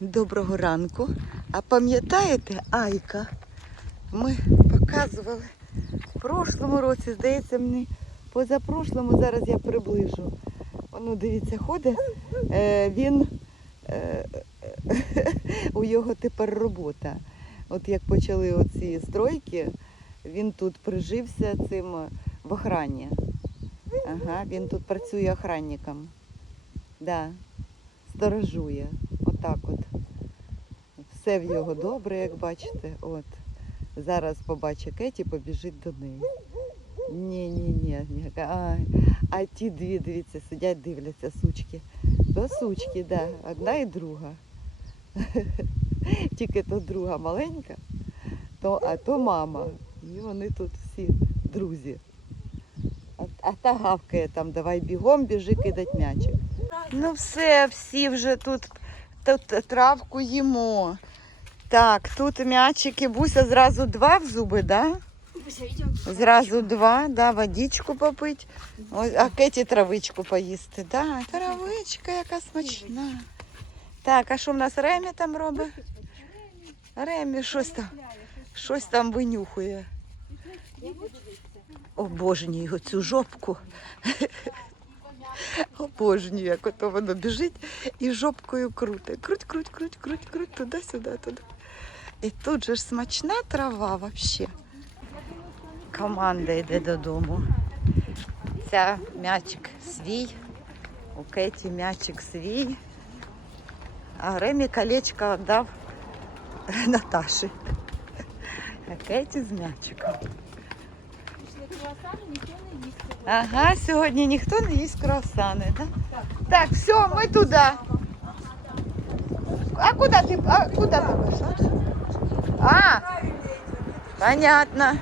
Доброго ранку. А пам'ятаєте, Айка? Ми показували в прошлому році, здається, мені позапрошлому, зараз я приближу. Воно, дивіться, ходить. Е, він е, у його тепер робота. От як почали оці стройки, він тут прижився цим е, в охрані. Ага, він тут працює охранником. Да, сторожує. Отак от. Все в його добре, як бачите. От. Зараз побачить Кеті, побіжить до неї. Ні, ні, ні, а ті дві, дивіться, сидять, дивляться, сучки. То сучки, да, одна і друга. Тільки то друга маленька, то, а то мама. І вони тут всі друзі. А, а та гавкає там, давай бігом, біжи кидать м'ячик. Ну все, всі вже тут, тут травку їмо. Так, тут м'ячики, буся зразу два в зуби, да? Зразу два, да, водичку попить. Ось, а Кеті травичку поїсти. Да, травичка яка смачна. Так, а що в нас Ремі там робить? Ремі щось там, щось там винюхує. Обожнюю цю жопку. Обожнюю, як ото воно біжить і жопкою крути. Круть, круть, круть, круть, круть, туди-сюди, туди. І тут же ж смачна трава взагалі. Команда йде додому. Ця м'ячик свій, у Кеті м'ячик свій. А Ремі колечко віддав Наташі. А Кеті з м'ячиком. Ага, сьогодні ніхто не їсть круасани, да? Так, все, ми туди. А куди ти? А куди ти? А, понятно.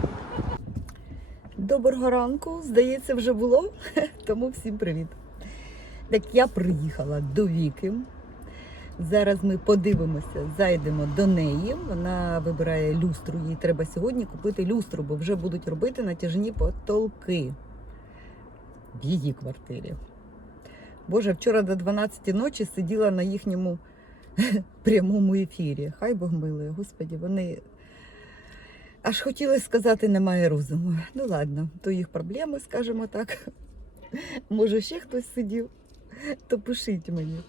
Доброго ранку, здається, вже було, тому всім привіт. Так я приїхала до Віки. Зараз ми подивимося, зайдемо до неї. Вона вибирає люстру. Їй треба сьогодні купити люстру, бо вже будуть робити натяжні потолки в її квартирі. Боже, вчора до 12 ночі сиділа на їхньому прямому ефірі. Хай Бог милує, Господі, вони аж хотіли сказати, немає розуму. Ну ладно, то їх проблеми, скажімо так. Може, ще хтось сидів, то пишіть мені.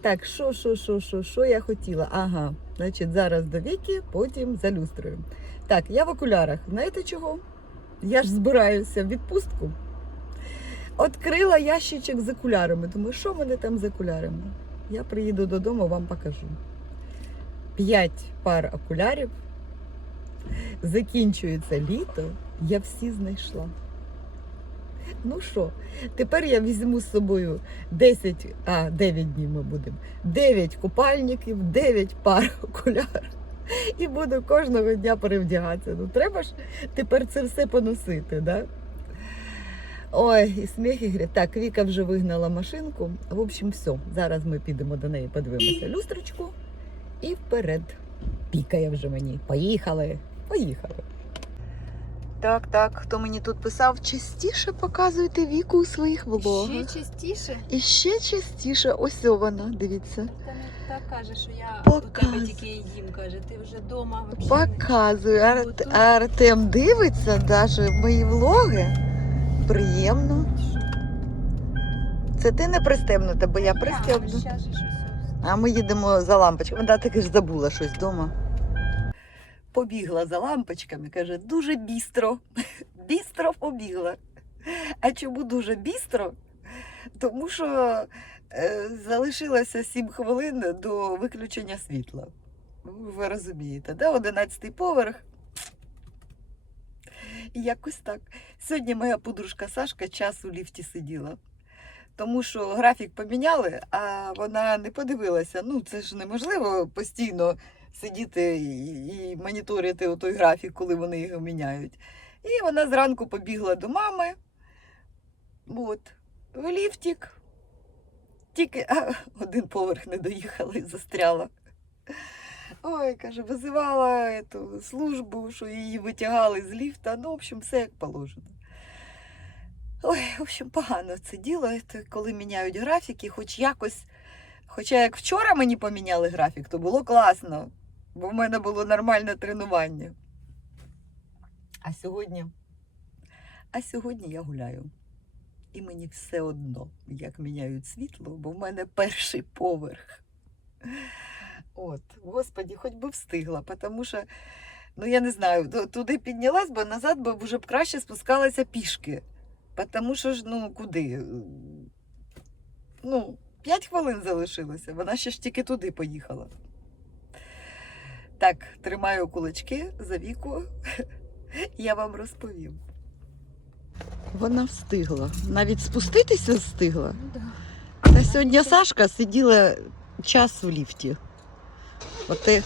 Так, що, що, що, що, що я хотіла? Ага, значить, зараз до віки, потім за люстрою. Так, я в окулярах. Знаєте чого? Я ж збираюся в відпустку. Открила ящичок з окулярами. Думаю, що в мене там з окулярами? Я приїду додому, вам покажу. П'ять пар окулярів. Закінчується літо, я всі знайшла. Ну що, тепер я візьму з собою 10, а 9 днів ми будемо. 9 купальників, 9 пар окулярів. І буду кожного дня перевдягатися. Ну треба ж тепер це все поносити, да? Ой, і сміх і гріх. Так, Віка вже вигнала машинку. В общем, все. Зараз ми підемо до неї, подивимося люстрочку і вперед. Пікає вже мені. Поїхали. Поїхали. Так, так, хто мені тут писав, частіше показуйте віку у своїх влогах. Ще частіше. І ще частіше, ось вона, дивіться. Та так каже, що я Показ- у тебе тільки їм каже, ти вже вдома. Показую. Артем дивиться навіть мої влоги. Приємно. Це ти не пристебнута, бо я пристебну. Зараз же щось. А ми їдемо за лампочками. Да, таки ж забула щось вдома. Побігла за лампочками, каже, дуже бістро. Бістро побігла. А чому дуже бістро? Тому що е, залишилося 7 хвилин до виключення світла. Ви розумієте, да? 11 поверх. Якось так. Сьогодні моя подружка Сашка час у ліфті сиділа. Тому що графік поміняли, а вона не подивилася. Ну, це ж неможливо постійно сидіти і моніторити той графік, коли вони його міняють. І вона зранку побігла до мами. От, в ліфтік. Тільки а, один поверх не доїхала і застряла. Ой, каже, визивала ету службу, що її витягали з ліфта. Ну, в общем, все як положено. Ой, в общем, погано це діло, коли міняють графіки, хоч якось Хоча як вчора мені поміняли графік, то було класно, бо в мене було нормальне тренування. А сьогодні, а сьогодні я гуляю. І мені все одно, як міняють світло, бо в мене перший поверх. От, господі, хоч би встигла, тому що, ну я не знаю, туди піднялась, бо назад би вже б краще спускалася пішки. Тому що ж, ну куди? Ну, 5 хвилин залишилося, вона ще ж тільки туди поїхала. Так, тримаю кулачки за віку, я вам розповім. Вона встигла. Навіть спуститися встигла. Ну, да. Та сьогодні Сашка сиділа час в ліфті. Оте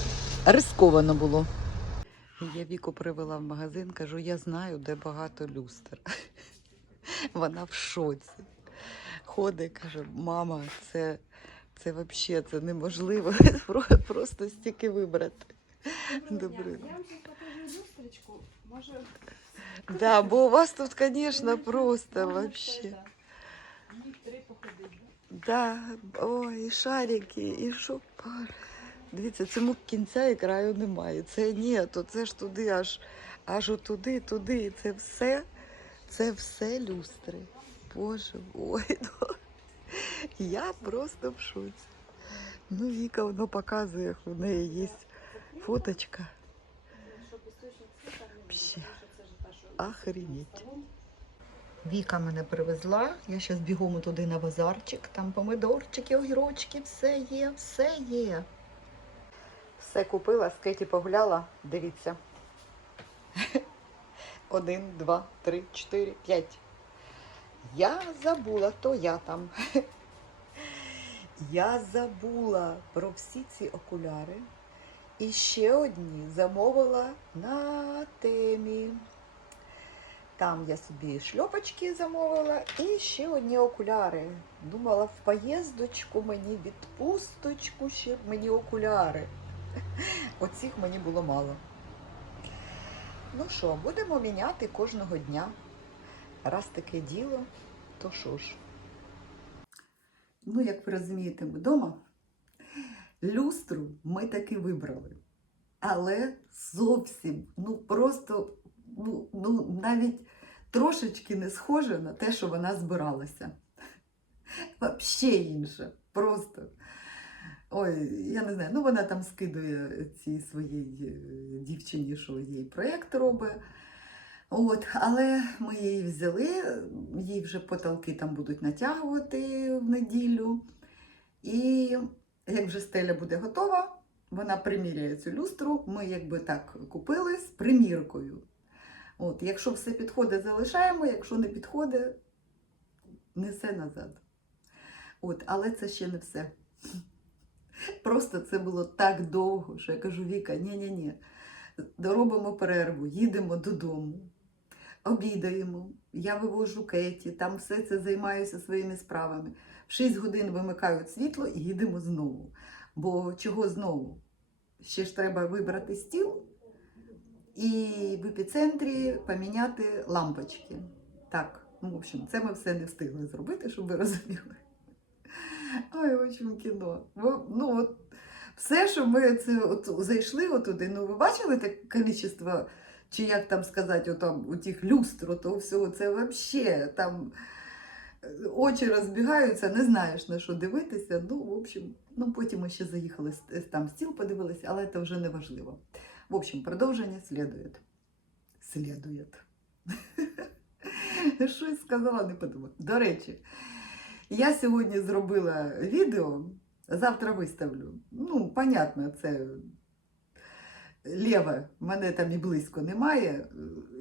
рисковано було. Я Віку привела в магазин, кажу, я знаю, де багато люстр. Вона в шоці. Ходить, каже, мама, це, це взагалі це неможливо. Просто стільки вибрати. Добре. Я вам ще покажу люстрочку. Може, Да, бо у вас тут, звісно, просто вообще. три походить. Да, ой, і шарики, і що. Дивіться, цьому кінця і краю немає. Це ні, то це ж туди, аж аж туди, туди. Це все, це все люстри. Боже, ой, ну, я просто в шоці. Ну, Віка воно показує, як у неї є фоточка. Вообще. Охренеть. Віка мене привезла. Я зараз бігом туди на базарчик. Там помидорчики, огірочки, все є, все є. Все купила, з Кеті погуляла. Дивіться. Один, два, три, чотири, п'ять. Я забула, то я там. Я забула про всі ці окуляри. І ще одні замовила на темі. Там я собі шльопочки замовила і ще одні окуляри. Думала, в поїздочку мені відпусточку, ще мені окуляри. Оцих мені було мало. Ну що, будемо міняти кожного дня. Раз таке діло, то що ж. Ну, як ви розумієте, ми вдома. Люстру ми таки вибрали. Але зовсім, ну просто, ну, ну навіть трошечки не схоже на те, що вона збиралася. Вообще інше. Просто. Ой, я не знаю, ну вона там скидує цій своїй е, дівчині, що їй проєкт робить. От, але ми її взяли, їй вже потолки там будуть натягувати в неділю. І як вже стеля буде готова, вона приміряє цю люстру. Ми якби так купили з приміркою. От, якщо все підходить, залишаємо, якщо не підходить, несе назад. От, але це ще не все. Просто це було так довго, що я кажу, Віка, ні-ні-ні, доробимо перерву, їдемо додому, обідаємо, я вивожу Кеті, там все це займаюся своїми справами. В 6 годин вимикають світло і їдемо знову. Бо чого знову? Ще ж треба вибрати стіл і в епіцентрі поміняти лампочки. Так, ну, в общем, це ми все не встигли зробити, щоб ви розуміли. Ой, в кіно. Ну, от, все, що ми це от, зайшли отуди, ну ви бачили те кількість, чи як там сказати, отам, у тих люстр, того всього, це взагалі там е, очі розбігаються, не знаєш на що дивитися. Ну, в общем, ну потім ми ще заїхали там стіл подивилися, але це вже не важливо. В общем, продовження слідує. Слідує. Щось сказала, не подумала. До речі, я сьогодні зробила відео, завтра виставлю. Ну, понятно, це ліве, мене там і близько немає.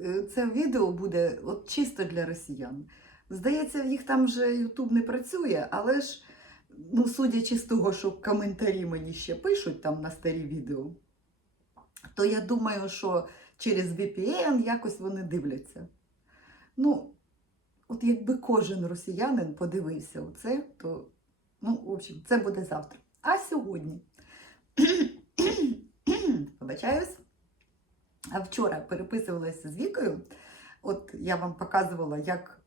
Е, Це відео буде от чисто для росіян. Здається, в їх там вже Ютуб не працює, але ж, ну, судячи з того, що коментарі мені ще пишуть там на старі відео, то я думаю, що через VPN якось вони дивляться. Ну, от якби кожен росіянин подивився оце, то, ну, в общем, це буде завтра. А сьогодні, вибачаюсь, вчора переписувалася з Вікою, от я вам показувала, як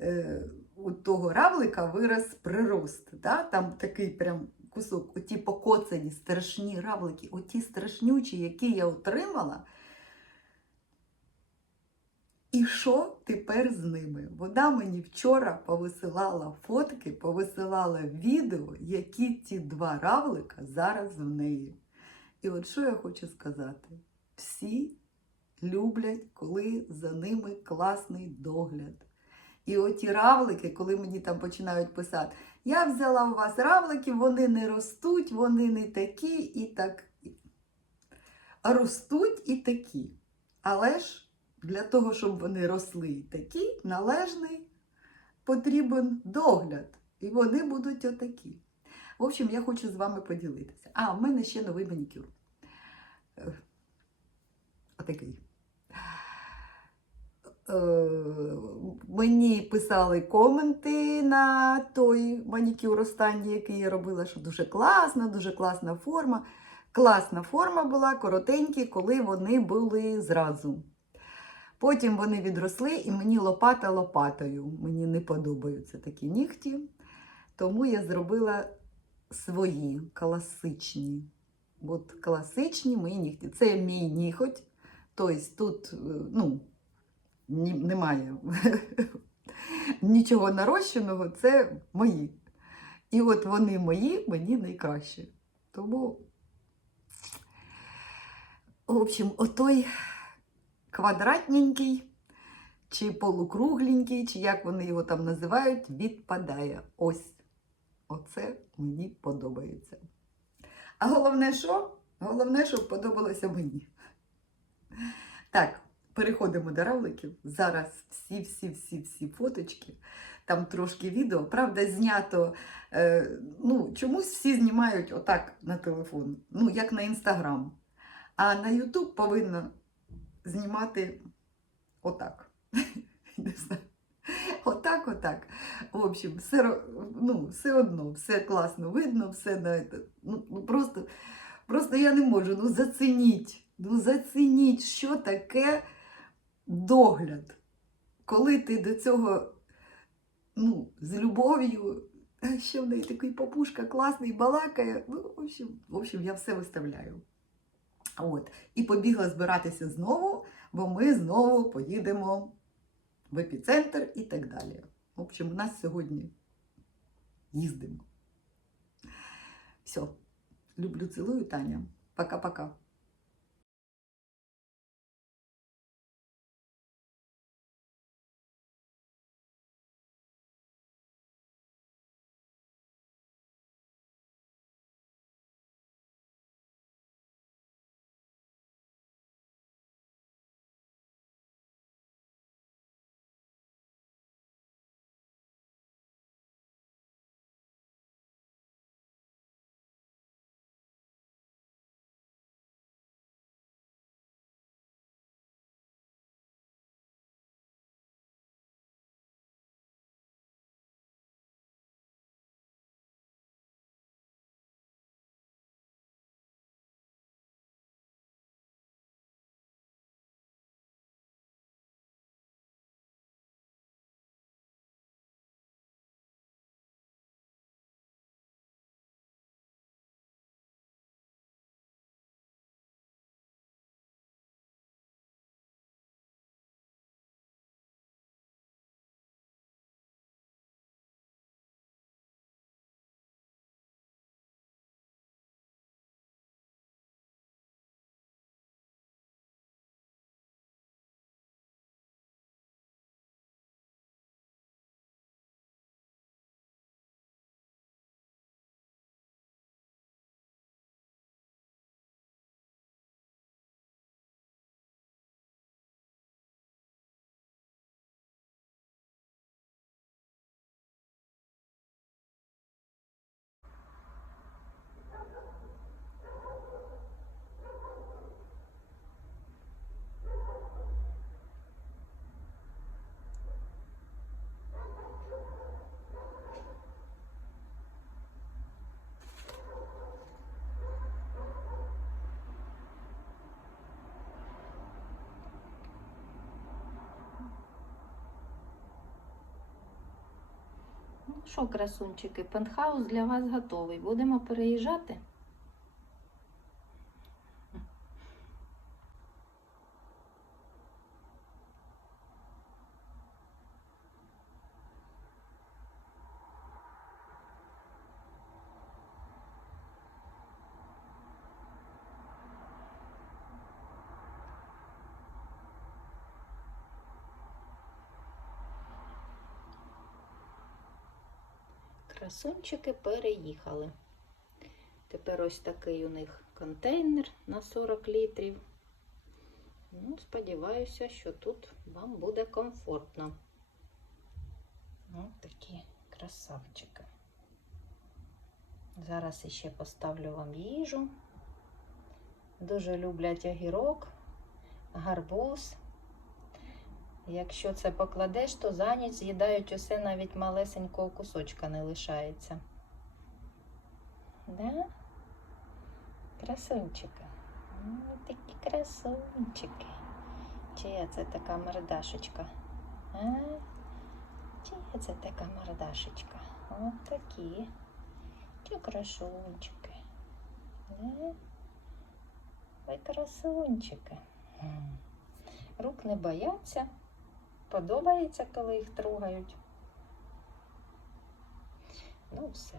е, у того равлика вирос прирост. Да? Там такий прям кусок, оті покоцані, страшні равлики, оті страшнючі, які я отримала. І що тепер з ними? Вона мені вчора повисилала фотки, повисилала відео, які ті два равлика зараз в неї. І от що я хочу сказати: всі люблять, коли за ними класний догляд. І оті равлики, коли мені там починають писати, я взяла у вас равликів, вони не ростуть, вони не такі і так. Ростуть і такі. Але ж для того, щоб вони росли такі, належний потрібен догляд. І вони будуть отакі. В общем, я хочу з вами поділитися. А, в мене ще новий манікюр. Е, Отакий. Е, Мені писали коменти на той манікюр останній, який я робила, що дуже класна, дуже класна форма. Класна форма була, коротенькі, коли вони були зразу. Потім вони відросли і мені лопата лопатою. Мені не подобаються такі нігті. Тому я зробила свої класичні. От класичні мої нігті. Це мій ніготь. Тобто тут е, ну, немає нічого нарощеного, це мої. І от вони мої, мені найкраще. Тому, в общем, отой квадратненький, чи полукругленький, чи як вони його там називають, відпадає. Ось. Оце мені подобається. А головне, що? Головне, щоб подобалося мені. Так, переходимо до равликів. Зараз всі-всі-всі-всі фоточки. Там трошки відео. Правда, знято. Е, ну, чомусь всі знімають отак на телефон, ну, як на інстаграм. А на Ютуб повинна знімати отак. Отак, отак. В общем, все, ну, все одно, все класно видно, все на. Ну, ну, просто, просто я не можу. Ну зацініть. Ну зацініть, що таке догляд. Коли ти до цього ну, з любов'ю, ще в неї такий папушка класний, балакає. Ну, в общем, в общем, я все виставляю. От. І побігла збиратися знову, бо ми знову поїдемо в епіцентр і так далі. В общем, у нас сьогодні їздимо. Все. Люблю, цілую, Таня. Пока-пока. Що, красунчики, пентхаус для вас готовий. Будемо переїжджати. Красунчики переїхали. Тепер ось такий у них контейнер на 40 літрів. Ну, сподіваюся, що тут вам буде комфортно. Ось такі красавчики. Зараз іще поставлю вам їжу. Дуже люблять огірок, гарбуз. Якщо це покладеш, то за ніч з'їдають усе, навіть малесенького кусочка не лишається. Да? Красунчики. Ну, такі красунчики. Чия це така мордашечка? А? Чия це така мордашечка? От такі. Чи красунчики? Да? Ви красунчики. Рук не бояться. Подобається, коли їх трогають. Ну, все.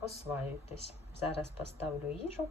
Осваюйтесь. Зараз поставлю їжу.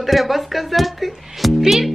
треба сказати? Він